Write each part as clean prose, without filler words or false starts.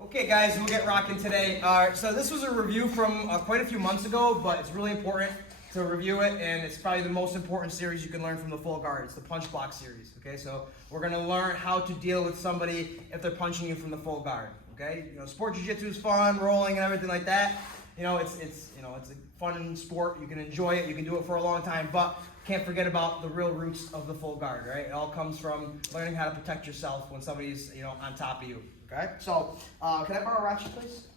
Okay guys, we'll get rocking today. So this was a review from quite a few months ago, but it's really important to review it, and it's probably the most important series you can learn from the full guard. It's the punch block series, okay? So we're gonna learn how to deal with somebody if they're punching you from the full guard, okay? You know, sport jiu-jitsu is fun, rolling and everything like that. You know, it's a fun sport. You can enjoy it, you can do it for a long time, but can't forget about the real roots of the full guard, right? It all comes from learning how to protect yourself when somebody's, on top of you. Okay, so can I borrow a ratchet, please?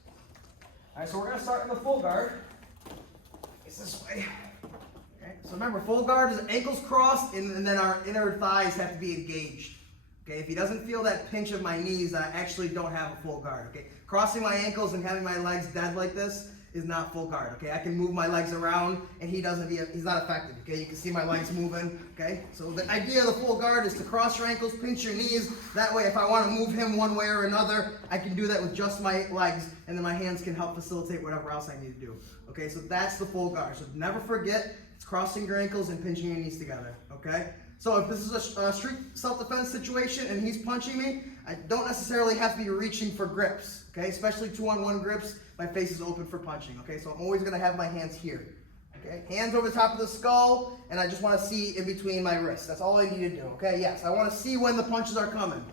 All right, so we're gonna start in the full guard. It's this way. Okay, so remember, full guard is ankles crossed, and then our inner thighs have to be engaged. Okay, if he doesn't feel that pinch of my knees, I actually don't have a full guard. Okay, crossing my ankles and having my legs dead like this is not full guard. Okay, I can move my legs around, and he's not affected. Okay, you can see my legs moving. Okay, so the idea of the full guard is to cross your ankles, pinch your knees. That way, if I want to move him one way or another, I can do that with just my legs, and then my hands can help facilitate whatever else I need to do. Okay, so that's the full guard. So never forget, it's crossing your ankles and pinching your knees together. Okay. So if this is a street self-defense situation and he's punching me, I don't necessarily have to be reaching for grips, okay? Especially 2-on-1 grips, my face is open for punching, okay? So I'm always gonna have my hands here, okay? Hands over the top of the skull, and I just wanna see in between my wrists. That's all I need to do, okay? Yes, I wanna see when the punches are coming,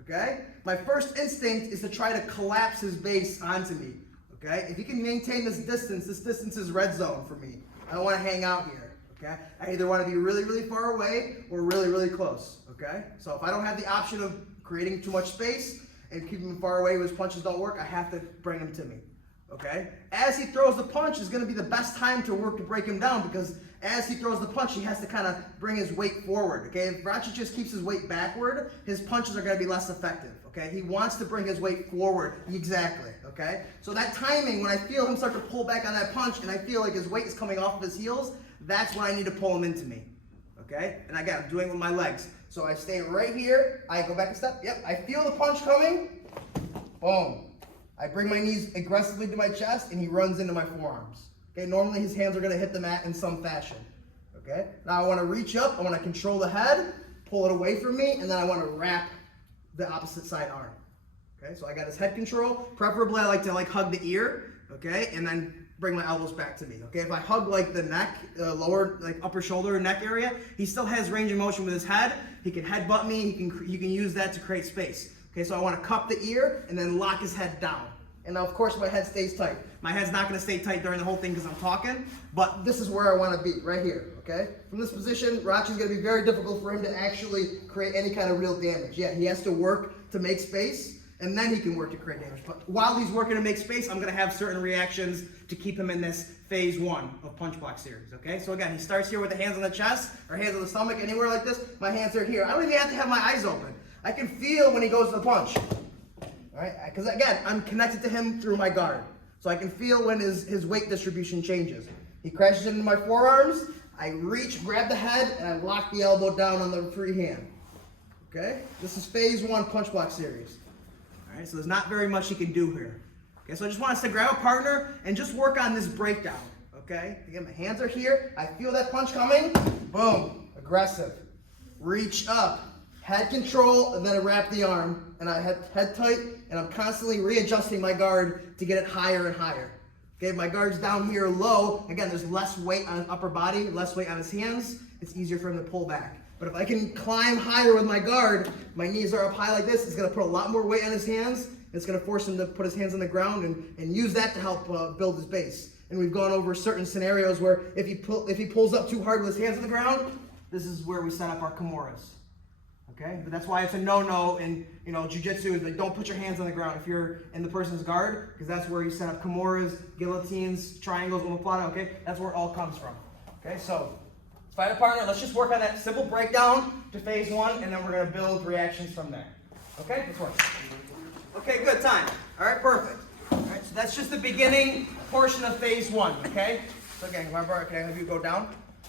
okay? My first instinct is to try to collapse his base onto me, okay? If you can maintain this distance is red zone for me. I don't wanna hang out here. Okay? I either want to be really, really far away or really, really close. Okay? So if I don't have the option of creating too much space and keeping him far away where his punches don't work, I have to bring him to me. Okay? As he throws the punch is going to be the best time to work to break him down, because as he throws the punch, he has to kind of bring his weight forward. Okay? If Ratchet just keeps his weight backward, his punches are going to be less effective. Okay? He wants to bring his weight forward. Exactly. Okay? So that timing, when I feel him start to pull back on that punch and I feel like his weight is coming off of his heels, that's when I need to pull him into me, okay? And again, I'm doing it with my legs. So I stay right here, I go back a step, yep, I feel the punch coming, boom. I bring my knees aggressively to my chest and he runs into my forearms. Okay, normally his hands are gonna hit the mat in some fashion, okay? Now I wanna reach up, I wanna control the head, pull it away from me, and then I wanna wrap the opposite side arm. Okay, so I got his head control. Preferably I like to hug the ear, okay? And then bring my elbows back to me, okay? If I hug like the neck, lower, upper shoulder, neck area, he still has range of motion with his head. He can headbutt me, he can use that to create space. Okay, so I wanna cup the ear and then lock his head down. And now of course my head stays tight. My head's not gonna stay tight during the whole thing because I'm talking, but this is where I wanna be, right here, okay? From this position, Ratchet's gonna be very difficult for him to actually create any kind of real damage. Yeah, he has to work to make space, and then he can work to create damage. But while he's working to make space, I'm gonna have certain reactions to keep him in this phase 1 of punch block series, okay? So again, he starts here with the hands on the chest, or hands on the stomach, anywhere like this. My hands are here. I don't even have to have my eyes open. I can feel when he goes to the punch, all right? Because again, I'm connected to him through my guard. So I can feel when his weight distribution changes. He crashes into my forearms, I reach, grab the head, and I lock the elbow down on the free hand, okay? This is phase 1 punch block series. All right, so there's not very much you can do here. Okay, so I just want us to grab a partner and just work on this breakdown. Okay, again, my hands are here. I feel that punch coming. Boom, aggressive. Reach up, head control, and then I wrap the arm, and I head tight, and I'm constantly readjusting my guard to get it higher and higher. Okay, my guard's down here low. Again, there's less weight on his upper body, less weight on his hands. It's easier for him to pull back. But if I can climb higher with my guard, my knees are up high like this, it's gonna put a lot more weight on his hands. It's gonna force him to put his hands on the ground and use that to help build his base. And we've gone over certain scenarios where if he pulls up too hard with his hands on the ground, this is where we set up our kimuras. Okay, but that's why it's a no-no in jiu-jitsu. Is like, don't put your hands on the ground if you're in the person's guard, because that's where you set up kimuras, guillotines, triangles, omoplata. Okay, that's where it all comes from. Okay, so. Find a partner, let's just work on that simple breakdown to phase 1, and then we're gonna build reactions from there. Okay, let's work. Okay, good, time. All right, perfect. All right, so that's just the beginning portion of phase 1, okay? So again, can I have you go down?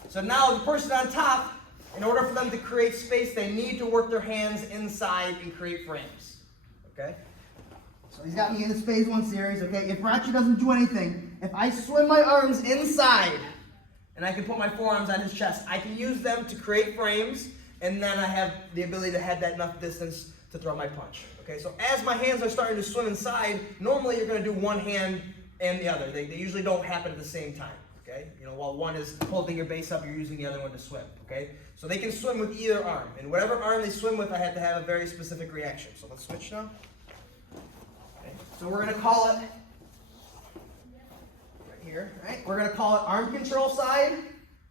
So now the person on top, in order for them to create space, they need to work their hands inside and create frames, okay? So he's got me in this phase 1 series, okay? If Ratchet doesn't do anything, if I swim my arms inside, and I can put my forearms on his chest, I can use them to create frames, and then I have the ability to head that enough distance to throw my punch. Okay. Okay, so as my hands are starting to swim inside, normally you're going to do one hand and the other. They usually don't happen at the same time. Okay, while one is holding your base up, you're using the other one to swim. Okay, so they can swim with either arm, and whatever arm they swim with, I have to have a very specific reaction. So let's switch now. Okay. So we're going to call it right here. Right, we're going to call it arm control side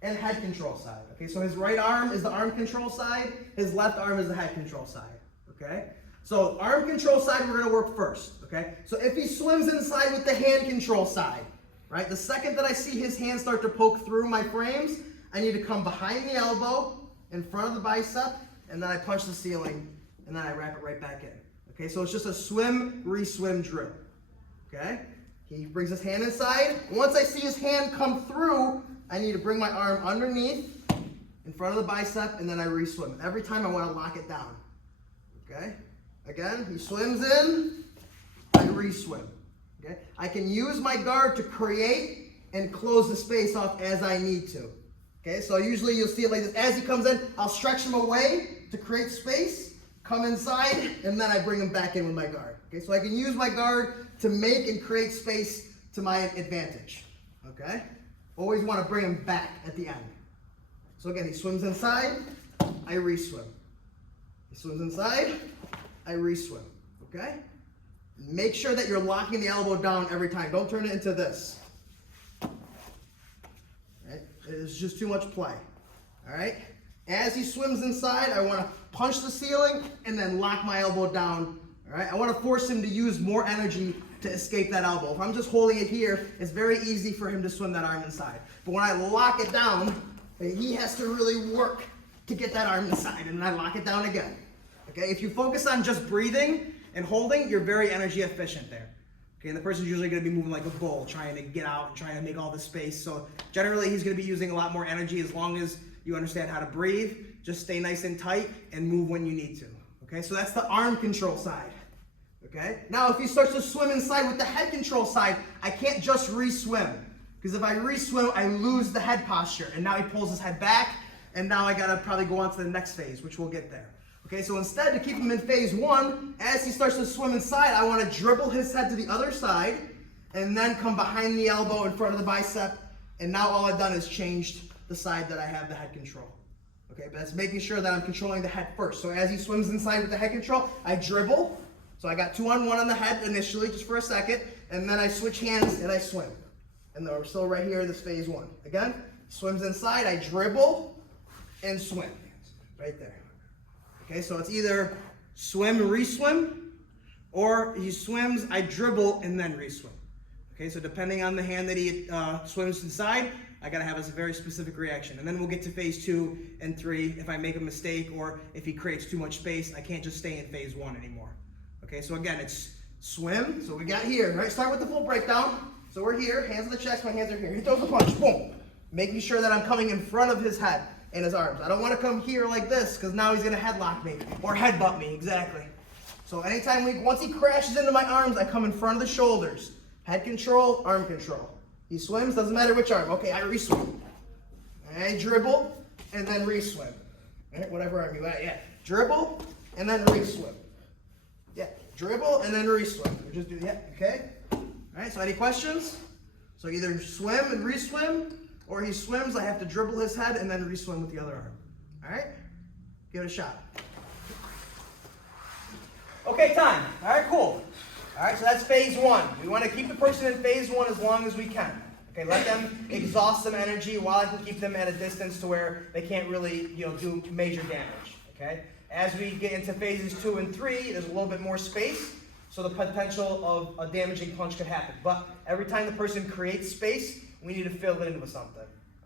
and head control side. Okay, so his right arm is the arm control side, his left arm is the head control side. Okay, so arm control side we're going to work first. Okay, so if he swims inside with the hand control side, right, the second that I see his hand start to poke through my frames, I need to come behind the elbow, in front of the bicep, and then I punch the ceiling, and then I wrap it right back in. Okay, so it's just a swim, re-swim drill. Okay, he brings his hand inside. Once I see his hand come through, I need to bring my arm underneath, in front of the bicep, and then I re-swim. Every time I want to lock it down. Okay, again, he swims in, I re-swim. Okay, I can use my guard to create and close the space off as I need to. Okay, so usually you'll see it like this. As he comes in, I'll stretch him away to create space, come inside, and then I bring him back in with my guard. Okay, so I can use my guard to make and create space to my advantage. Okay, always want to bring him back at the end. So again, he swims inside, I re-swim. He swims inside, I re-swim. Okay? Make sure that you're locking the elbow down every time. Don't turn it into this. Right? It's just too much play. All right? As he swims inside, I want to punch the ceiling and then lock my elbow down. All right? I want to force him to use more energy to escape that elbow. If I'm just holding it here, it's very easy for him to swim that arm inside. But when I lock it down, he has to really work to get that arm inside, and then I lock it down again. Okay? If you focus on just breathing and holding, you're very energy efficient there. Okay, and the person's usually going to be moving like a bull, trying to get out and trying to make all this space. So generally, he's going to be using a lot more energy. As long as you understand how to breathe, just stay nice and tight and move when you need to. Okay, so that's the arm control side. Okay, now if he starts to swim inside with the head control side, I can't just re-swim. Because if I re-swim, I lose the head posture. And now he pulls his head back, and now I got to probably go on to the next phase, which we'll get there. Okay, so instead, to keep him in phase one, as he starts to swim inside, I want to dribble his head to the other side, and then come behind the elbow in front of the bicep, and now all I've done is changed the side that I have the head control. Okay, but that's making sure that I'm controlling the head first. So as he swims inside with the head control, I dribble. So I got 2-on-1 on the head initially, just for a second, and then I switch hands and I swim. And then we're still right here in this phase one. Again, swims inside, I dribble and swim. Right there. Okay, so it's either swim, re-swim, or he swims, I dribble, and then re-swim. Okay, so depending on the hand that he swims inside, I gotta have a very specific reaction. And then we'll get to phase 2 and 3 if I make a mistake or if he creates too much space. I can't just stay in phase 1 anymore. Okay, so again, it's swim. So we got here, right? Start with the full breakdown. So we're here, hands on the chest, my hands are here. He throws a punch, boom. Making sure that I'm coming in front of his head and his arms. I don't want to come here like this because now he's going to headlock me or headbutt me, exactly. So anytime once he crashes into my arms, I come in front of the shoulders. Head control, arm control. He swims, doesn't matter which arm. Okay, I re-swim. I dribble and then re-swim. All right, whatever arm you got, yeah. Dribble and then re-swim. Yeah, dribble and then re-swim. We just do that, okay? All right, so any questions? So either swim and re-swim, or he swims, I have to dribble his head and then re-swim with the other arm. All right? Give it a shot. Okay, time. All right, cool. All right, so that's phase 1. We want to keep the person in phase 1 as long as we can. Okay, let them exhaust some energy while I can keep them at a distance to where they can't really, do major damage. Okay? As we get into phases 2 and 3, there's a little bit more space, so the potential of a damaging punch could happen. But every time the person creates space, we need to fill it in with something.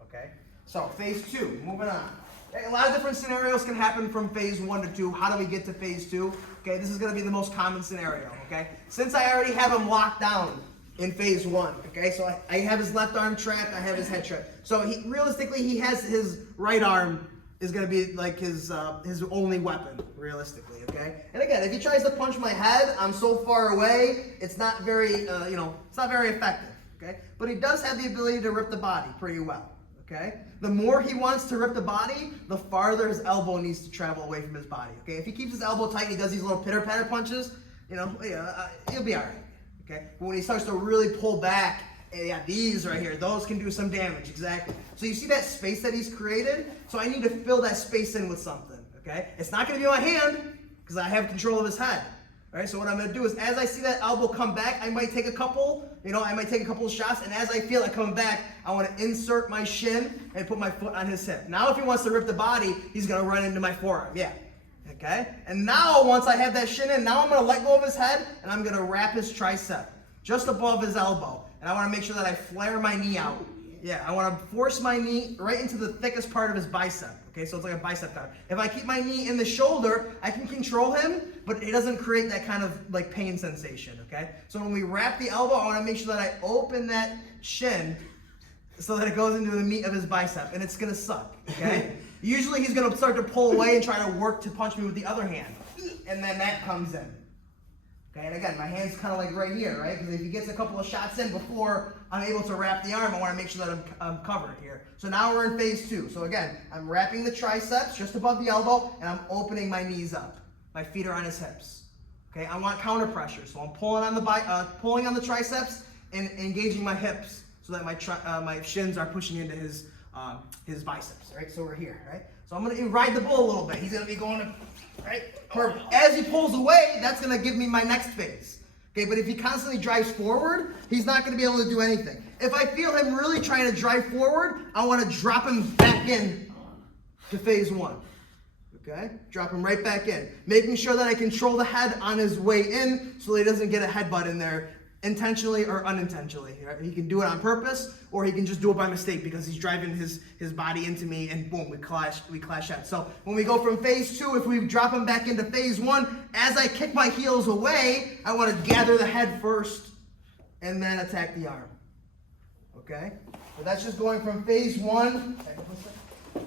Okay? So phase 2, moving on. Okay, a lot of different scenarios can happen from phase 1 to 2. How do we get to phase 2? Okay, this is going to be the most common scenario. Okay, since I already have him locked down in phase 1. Okay, so I have his left arm trapped, I have his head trapped. So realistically, he has his right arm is going to be like his only weapon, realistically, okay? And again, if he tries to punch my head, I'm so far away, it's not very, it's not very effective, okay? But he does have the ability to rip the body pretty well, okay? The more he wants to rip the body, the farther his elbow needs to travel away from his body, okay? If he keeps his elbow tight and he does these little pitter-patter punches, you'll be all right, okay? But when he starts to really pull back, yeah, these right here, those can do some damage, exactly. So you see that space that he's created? So I need to fill that space in with something, okay? It's not going to be my hand, because I have control of his head. All right, so what I'm going to do is, as I see that elbow come back, I might take a couple of shots, and as I feel it coming back, I want to insert my shin and put my foot on his hip. Now, if he wants to rip the body, he's going to run into my forearm, yeah. Okay? And now, once I have that shin in, now I'm going to let go of his head, and I'm going to wrap his tricep just above his elbow. And I want to make sure that I flare my knee out. Yeah, I want to force my knee right into the thickest part of his bicep. Okay, so it's like a bicep cutter. If I keep my knee in the shoulder, I can control him, but it doesn't create that kind of like pain sensation, okay? So when we wrap the elbow, I want to make sure that I open that shin so that it goes into the meat of his bicep, and it's going to suck, okay? Usually he's going to start to pull away and try to work to punch me with the other hand, and then that comes in. Okay, and again, my hand's kind of like right here, right? Because if he gets a couple of shots in before I'm able to wrap the arm, I want to make sure that I'm covered here. So now we're in phase 2. So again, I'm wrapping the triceps just above the elbow, and I'm opening my knees up. My feet are on his hips. Okay, I want counter pressure, so I'm pulling on the triceps and engaging my hips so that my shins are pushing into his biceps. Right, so we're here. Right, so I'm gonna ride the bull a little bit. He's gonna be going to. Right? Perfect. As he pulls away, that's going to give me my next phase. Okay, but if he constantly drives forward, he's not going to be able to do anything. If I feel him really trying to drive forward, I want to drop him back in to phase 1. Okay? Drop him right back in. Making sure that I control the head on his way in so he doesn't get a headbutt in there intentionally or unintentionally. Right? He can do it on purpose, or he can just do it by mistake because he's driving his body into me, and boom, we clash heads. So when we go from phase 2, if we drop him back into phase 1, as I kick my heels away, I want to gather the head first and then attack the arm. Okay? So that's just going from phase 1.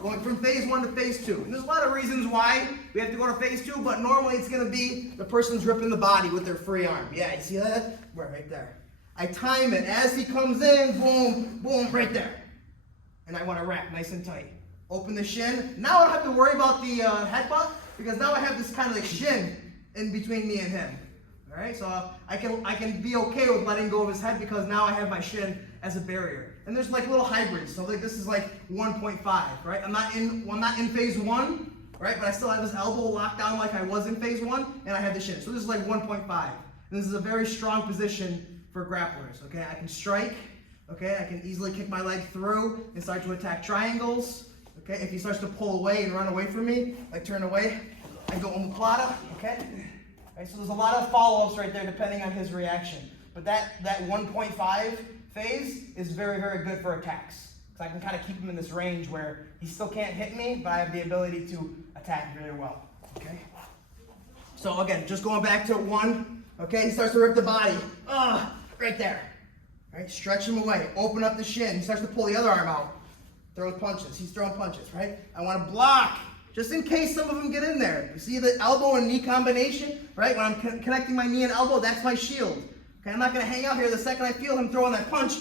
Going from phase 1 to phase 2. And there's a lot of reasons why we have to go to phase 2, but normally it's going to be the person's ripping the body with their free arm. Yeah, you see that? Right there. I time it. As he comes in, boom, boom, right there. And I want to wrap nice and tight. Open the shin. Now I don't have to worry about the headbutt, because now I have this kind of like shin in between me and him. All right, so I can be okay with letting go of his head because now I have my shin as a barrier. And there's like little hybrids. So like this is like 1.5, right? I'm not in phase 1, right? But I still have this elbow locked down like I was in phase 1, and I have the shin. So this is like 1.5. And this is a very strong position for grapplers. Okay, I can strike. Okay, I can easily kick my leg through and start to attack triangles. Okay, if he starts to pull away and run away from me, like turn away, I go omoplata. Okay. Right, so there's a lot of follow-ups right there depending on his reaction. But that 1.5 phase is very, very good for attacks. So I can kind of keep him in this range where he still can't hit me, but I have the ability to attack very well. Okay. So again, just going back to 1. Okay, he starts to rip the body. Right there. Right, stretch him away. Open up the shin. He starts to pull the other arm out. Throws punches. He's throwing punches. Right. I want to block. Just in case some of them get in there. You see the elbow and knee combination, right? When I'm connecting my knee and elbow, that's my shield. Okay, I'm not going to hang out here. The second I feel him throwing that punch,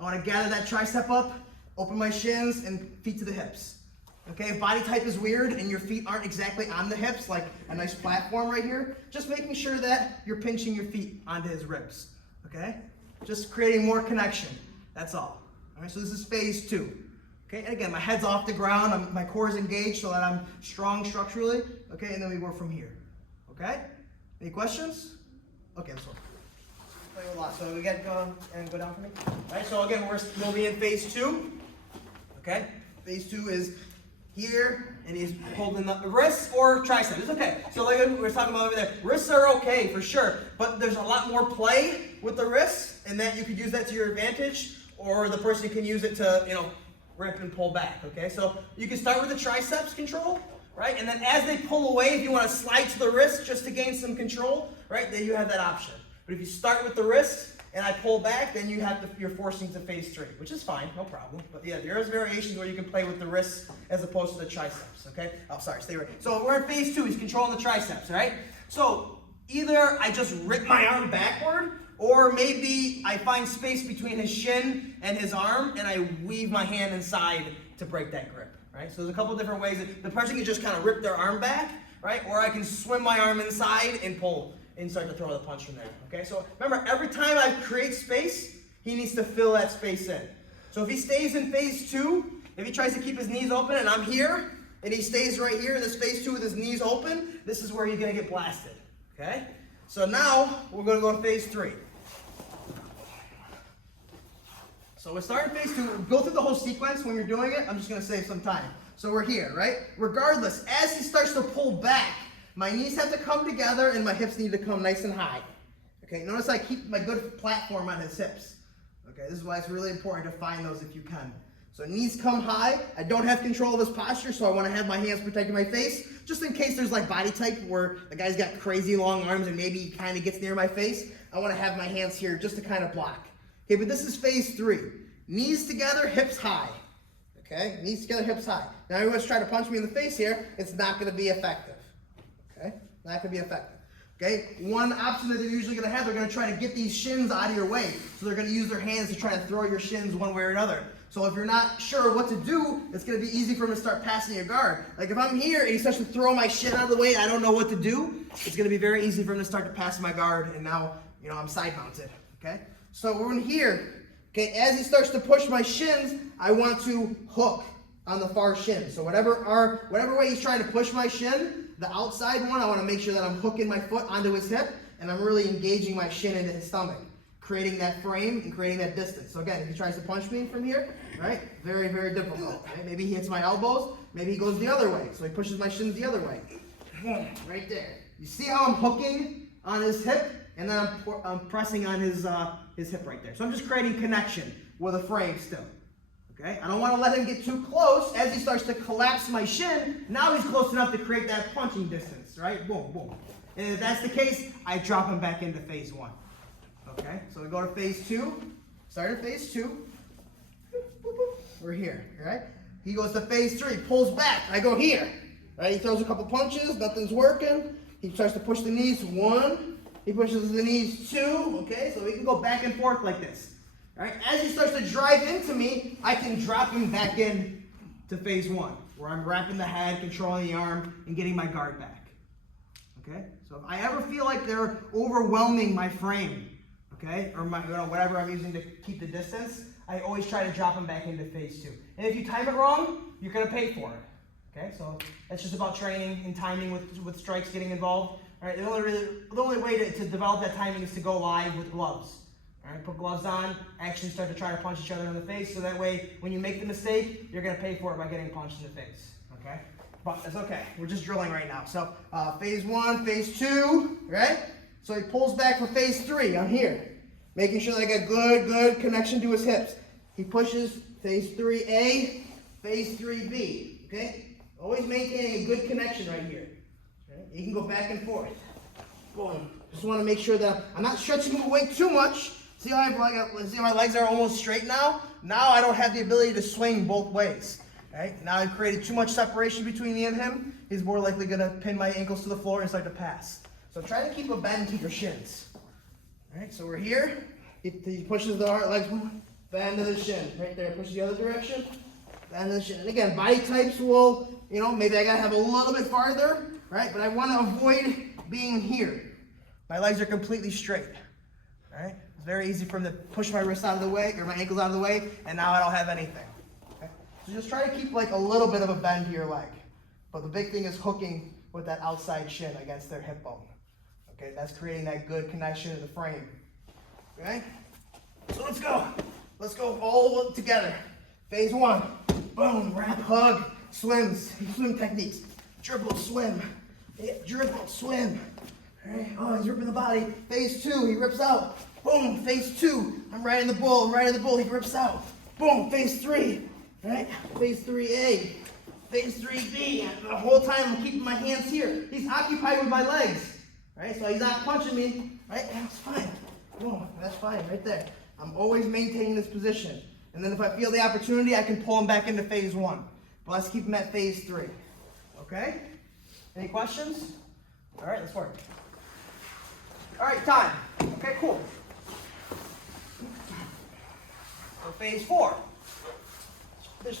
I want to gather that tricep up, open my shins, and feet to the hips. Okay, if body type is weird and your feet aren't exactly on the hips, like a nice platform right here, just making sure that you're pinching your feet onto his ribs. Okay, just creating more connection. That's all. All right, so this is phase 2. Okay, and again, my head's off the ground, my core is engaged so that I'm strong structurally. Okay, and then we work from here. Okay? Any questions? Okay, let's work. Play a lot. So we got go down for me. All right, so again, we'll be in phase 2. Okay? Phase 2 is here, and he's holding the wrists or triceps. It's okay. So like we were talking about over there, wrists are okay for sure, but there's a lot more play with the wrists, and that you could use that to your advantage, or the person can use it to, rip and pull back, okay? So you can start with the triceps control, right? And then as they pull away, if you want to slide to the wrist just to gain some control, right, then you have that option. But if you start with the wrist and I pull back, then you're forcing to phase 3, which is fine, no problem. But yeah, there is variations where you can play with the wrists as opposed to the triceps, okay? Oh, sorry, stay right. So we're in phase 2, he's controlling the triceps, right? So either I just rip my arm backward, or maybe I find space between his shin and his arm, and I weave my hand inside to break that grip, right? So there's a couple different ways. The person can just kind of rip their arm back, right? Or I can swim my arm inside and pull. and start to throw the punch from there. Okay, so remember, every time I create space, he needs to fill that space in. So if he stays in phase 2, if he tries to keep his knees open and I'm here, and he stays right here in this phase 2 with his knees open, this is where you're going to get blasted. Okay? So now, we're going to go to phase 3. So we're starting phase 2. We'll go through the whole sequence when you're doing it. I'm just going to save some time. So we're here, right? Regardless, as he starts to pull back, my knees have to come together and my hips need to come nice and high. Okay, notice I keep my good platform on his hips. Okay, this is why it's really important to find those if you can. So knees come high. I don't have control of his posture, so I want to have my hands protecting my face, just in case there's like body type where the guy's got crazy long arms and maybe he kind of gets near my face. I want to have my hands here just to kind of block. Okay, but this is phase 3. Knees together, hips high. Okay, knees together, hips high. Now everyone's trying to punch me in the face here. It's not going to be effective. Okay, not going to be effective. Okay, one option that they're usually going to have, they're going to try to get these shins out of your way. So they're going to use their hands to try to throw your shins one way or another. So if you're not sure what to do, it's going to be easy for him to start passing your guard. Like if I'm here and he starts to throw my shin out of the way and I don't know what to do, it's going to be very easy for him to start to pass my guard, and now, you know, I'm side mounted. Okay, so we're in here. Okay, as he starts to push my shins, I want to hook on the far shin. So whatever way he's trying to push my shin, the outside one, I want to make sure that I'm hooking my foot onto his hip and I'm really engaging my shin into his stomach, creating that frame and creating that distance. So again, if he tries to punch me from here, right, very, very difficult. Right? Maybe he hits my elbows, maybe he goes the other way. So he pushes my shins the other way. Right there. You see how I'm hooking on his hip? And then I'm pressing on his hip right there. So I'm just creating connection with a frame still. Okay? I don't want to let him get too close. As he starts to collapse my shin, now he's close enough to create that punching distance, right? Boom, boom. And if that's the case, I drop him back into phase 1. Okay? So we go to phase 2. Start at phase 2. We're here, right? He goes to phase 3, pulls back. I go here. Right? He throws a couple punches, nothing's working. He starts to push the knees, 1. He pushes the knees, 2, okay? So we can go back and forth like this, all right? As he starts to drive into me, I can drop him back in to phase 1, where I'm wrapping the head, controlling the arm, and getting my guard back, okay? So if I ever feel like they're overwhelming my frame, okay, or my, whatever I'm using to keep the distance, I always try to drop him back into phase 2. And if you time it wrong, you're gonna pay for it, okay? So that's just about training and timing with strikes getting involved. All right, the only way to develop that timing is to go live with gloves. All right, put gloves on, actually start to try to punch each other in the face, so that way when you make the mistake, you're going to pay for it by getting punched in the face. Okay? But it's okay. We're just drilling right now. So phase 1, phase 2, right? So he pulls back for phase 3. I'm here, making sure that I got good connection to his hips. He pushes phase 3A, phase 3B. Okay? Always maintaining a good connection right here. You can go back and forth. Boom. Just want to make sure that I'm not stretching him away too much. See how my legs are almost straight now? Now I don't have the ability to swing both ways. Right? Now I've created too much separation between me and him. He's more likely going to pin my ankles to the floor and start to pass. So try to keep a bend to your shins. All right, so we're here. He pushes the legs, bend to the shin. Right there. Push the other direction. Bend to the shin. And again, body types will, maybe I got to have a little bit farther. Right, but I want to avoid being here. My legs are completely straight. Right, it's very easy for him to push my wrists out of the way or my ankles out of the way, and now I don't have anything. Okay? So just try to keep like a little bit of a bend to your leg. But the big thing is hooking with that outside shin against their hip bone. Okay, that's creating that good connection in the frame. Okay, so let's go. Let's go all together. Phase 1. Boom, wrap, hug, swim techniques. Dribble, swim. Yeah, dribble, swim. All right. Oh, he's ripping the body. Phase 2, he rips out. Boom, phase 2. I'm right in the bull, he rips out. Boom, phase 3. All right, phase 3A. Phase 3B. The whole time I'm keeping my hands here. He's occupied with my legs. Right, so he's not punching me. Right, that's fine. Boom, that's fine, right there. I'm always maintaining this position. And then if I feel the opportunity, I can pull him back into phase 1. But let's keep him at phase 3. Okay? Any questions? All right, let's work. All right, time. Okay, cool. So phase 4. There's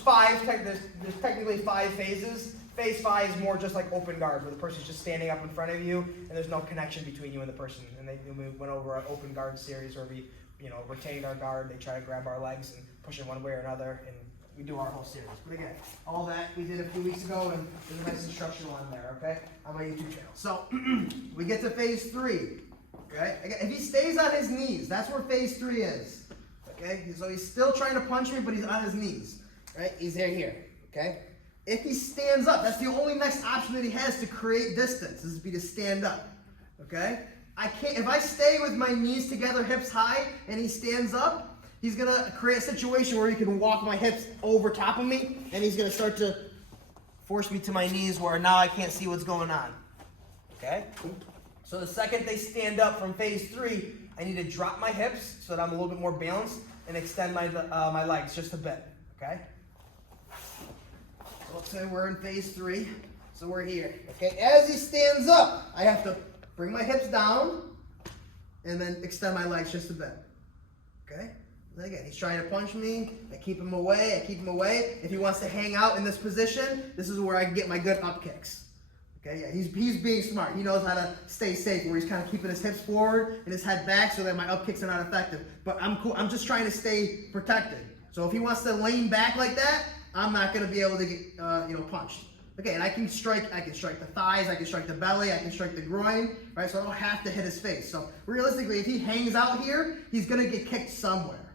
technically 5 phases phase 5 is more just like open guard, where the person's just standing up in front of you, and there's no connection between you and the person. And we went over an open guard series where we, retained our guard. They try to grab our legs and push it one way or another, and we do our whole series. But again, all that we did a few weeks ago, and there's a nice instructional on there, okay, on my YouTube channel. So we get to phase 3. Okay? Again, if he stays on his knees, that's where phase 3 is. Okay? So he's still trying to punch me, but he's on his knees. Right? He's here. Okay? If he stands up, that's the only next option that he has to create distance, is to stand up. Okay? I can't, if I stay with my knees together, hips high, and he stands up, he's gonna create a situation where he can walk my hips over top of me, and he's gonna start to force me to my knees where now I can't see what's going on. Okay? So the second they stand up from phase 3, I need to drop my hips so that I'm a little bit more balanced and extend my legs just a bit. Okay? So let's say we're in phase 3. So we're here. Okay? As he stands up, I have to bring my hips down and then extend my legs just a bit. Okay? And again, he's trying to punch me. I keep him away. If he wants to hang out in this position, this is where I can get my good up kicks. Okay, yeah, he's being smart. He knows how to stay safe, where he's kind of keeping his hips forward and his head back so that my up kicks are not effective. But I'm cool. I'm just trying to stay protected. So if he wants to lean back like that, I'm not going to be able to get punched. Okay, and I can strike the thighs, I can strike the belly, I can strike the groin, right? So I don't have to hit his face. So realistically, if he hangs out here, he's going to get kicked somewhere,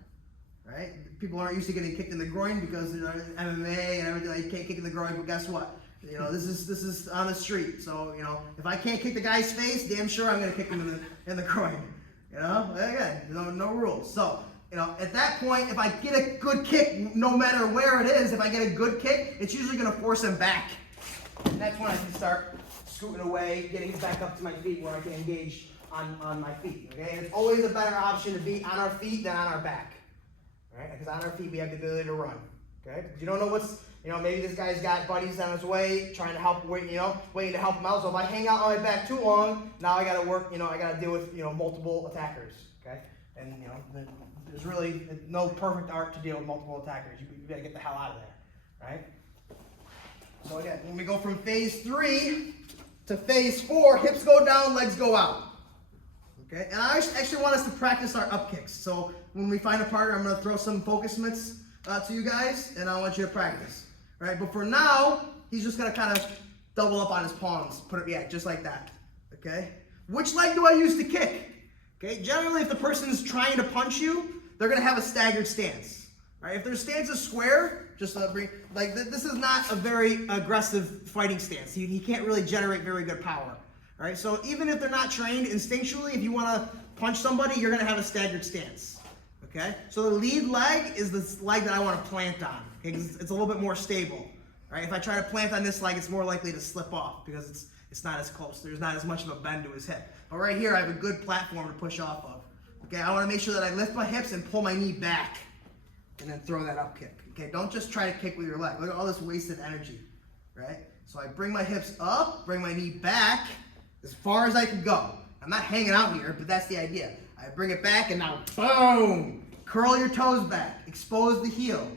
right? People aren't used to getting kicked in the groin because MMA and everything. You can't kick in the groin, but guess what? This is on the street. So, if I can't kick the guy's face, damn sure I'm going to kick him in the groin. Again, no rules. So, at that point, if I get a good kick, no matter where it is, if I get a good kick, it's usually going to force him back. And that's when I can start scooting away, getting back up to my feet where I can engage on my feet. Okay? And it's always a better option to be on our feet than on our back. Right? Because on our feet, we have the ability to run. Okay? Because you don't know what's, maybe this guy's got buddies on his way, trying to help, waiting to help him out. So if I hang out on my back too long, now I got to work, I got to deal with, multiple attackers. Okay? And, there's really no perfect art to deal with multiple attackers. You got to get the hell out of there. Right? So again, when we go from phase 3 to phase 4, hips go down, legs go out. Okay? And I actually want us to practice our up kicks. So when we find a partner, I'm going to throw some focus mitts to you guys, and I want you to practice. Right? But for now, he's just going to kind of double up on his palms. Put it, just like that. Okay? Which leg do I use to kick? Okay? Generally, if the person is trying to punch you, they're going to have a staggered stance. Right? If their stance is square, just this is not a very aggressive fighting stance. He can't really generate very good power. Right? So even if they're not trained instinctually, if you want to punch somebody, you're going to have a staggered stance. Okay? So the lead leg is the leg that I want to plant on. Okay? 'Cause it's a little bit more stable. Right? If I try to plant on this leg, it's more likely to slip off because it's not as close. There's not as much of a bend to his hip. But right here, I have a good platform to push off of. Okay? I want to make sure that I lift my hips and pull my knee back and then throw that up kick. Okay? Don't just try to kick with your leg. Look at all this wasted energy. Right? So I bring my hips up, bring my knee back as far as I can go. I'm not hanging out here, but that's the idea. I bring it back and now, boom! Curl your toes back. Expose the heel.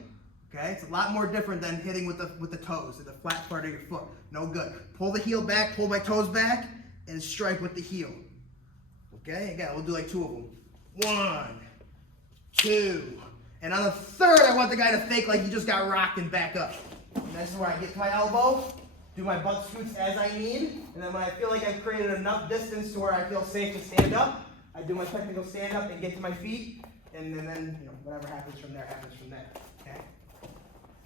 Okay? It's a lot more different than hitting with the toes, the flat part of your foot. No good. Pull the heel back, pull my toes back, and strike with the heel. Okay? Again, we'll do like 2 of them. 1, 2. And on the third, I want the guy to fake like he just got rocked and back up. And that's where I get to my elbow, do my butt scoots as I need, and then when I feel like I've created enough distance to where I feel safe to stand up, I do my technical stand up and get to my feet, and then whatever happens from there happens from there. Okay?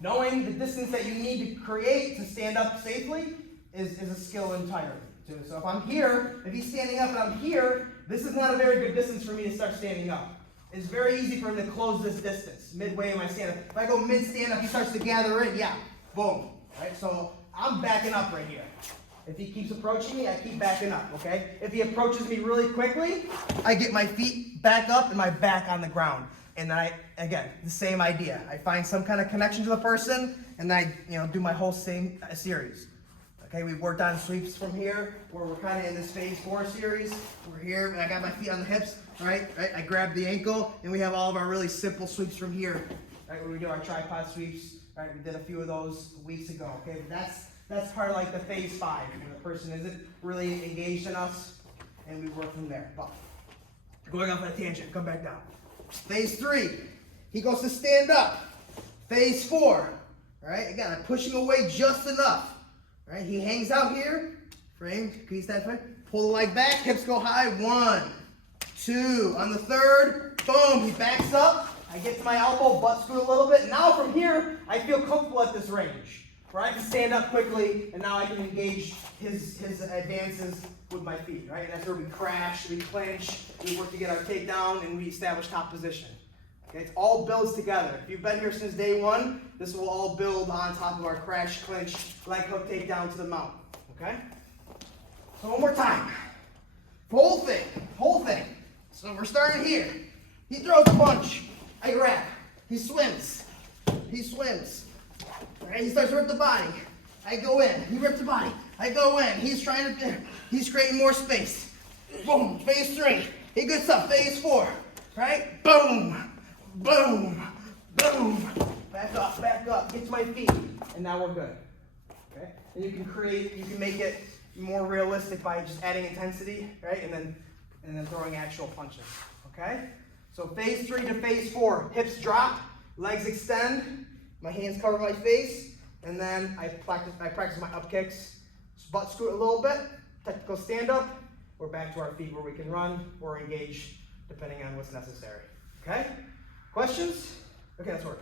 Knowing the distance that you need to create to stand up safely is a skill entirely. So if I'm here, if he's standing up and I'm here, this is not a very good distance for me to start standing up. It's very easy for him to close this distance midway in my stand-up. If I go mid-stand-up, he starts to gather in, boom. Right? So I'm backing up right here. If he keeps approaching me, I keep backing up, okay? If he approaches me really quickly, I get my feet back up and my back on the ground. And then again, the same idea. I find some kind of connection to the person, and I do my whole same series. Okay, we've worked on sweeps from here, where we're kind of in this phase 4 series. We're here, and I got my feet on the hips, right? I grab the ankle, and we have all of our really simple sweeps from here, right? Where we do our tripod sweeps, right? We did a few of those weeks ago, okay? But That's part of like the phase 5, when the person isn't really engaged in us, and we work from there. But going off on a tangent, come back down. Phase 3, he goes to stand up. Phase 4, all right, again, I'm pushing away just enough. All right, he hangs out here, frame, crease that frame, pull the leg back, hips go high, 1, 2, on the third, boom, he backs up, I get to my elbow, butt scoot a little bit. Now from here, I feel comfortable at this range, where I can stand up quickly, and now I can engage his advances with my feet, right? And that's where we crash, we clinch, we work to get our takedown, and we establish top position. Okay, it all builds together. If you've been here since day 1, this will all build on top of our crash, clinch, leg hook, takedown to the mount. Okay? So one more time. Whole thing. So we're starting here. He throws a punch. I grab. He swims. All right, he starts to rip the body. I go in. He rips the body. I go in. He's creating more space. Boom. Phase 3. He gets up. Phase 4. Right? Boom. Boom. Back up. Get to my feet. And now we're good. Okay? And you can make it more realistic by just adding intensity, right? And then throwing actual punches. Okay? So phase 3 to phase 4, hips drop, legs extend, my hands cover my face, and then I practice my up kicks, butt scoot a little bit, technical stand up. We're back to our feet where we can run or engage depending on what's necessary. Okay? Questions? Okay, let's work.